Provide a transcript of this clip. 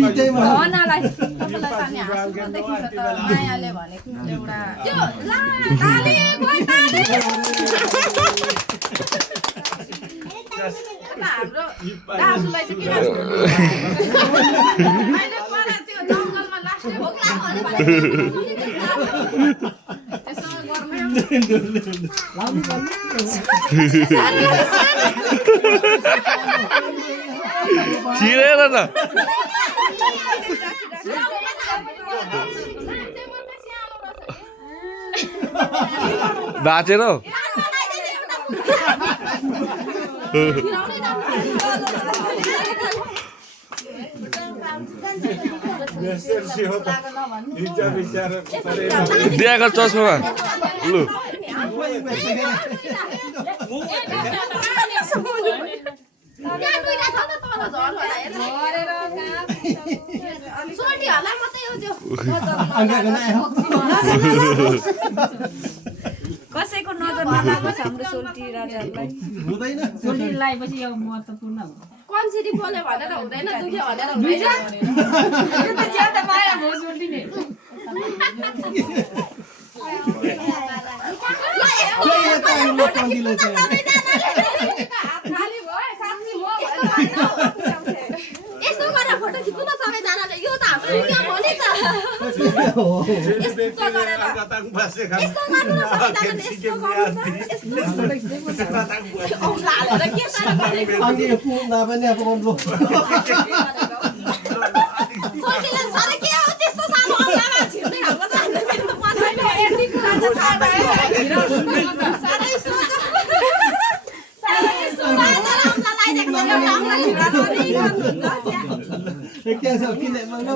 भनलाई तपाईँलाई त नि हाँस्नुदेखि त मायाले भनेको एउटा त्यो ला ताली गई ताली हाम्रो दाजुलाई चाहिँ किन अहिले पर त्यो जङ्गलमा लास्टै भोक लाग्यो भने यसो चिरेर न बाँचेर दिएको चस्मा लु कसैको नजर नलागोस् हाम्रो सोल्टी राजाहरूलाई हुँदैन सोल्टी लगाएपछि यो महत्त्वपूर्ण हो कन्सिडी बोल्यो भनेर हुँदैन दुख्यो भनेर हुँदैन यो त ज्यादा माया भयो सोल्टी नै यस्तो गरेर फोटो खिच्नु न सबैजनाले यो त हाम्रो इन्डिया हो नि त यस्तो गरेर यस्तो गर्नु न सबैजनाले यस्तो गर्नु त औँला हालेर के साह्रो गरेको अनि पुग्दा पनि अब गर्नु सोल्टीले साह्रै के हो त्यस्तो सानो औँलामा छिर्ने खालको त मलाई यति कुरा त थाहा भयो साह्रै सोच Kaya sa pinay mo na,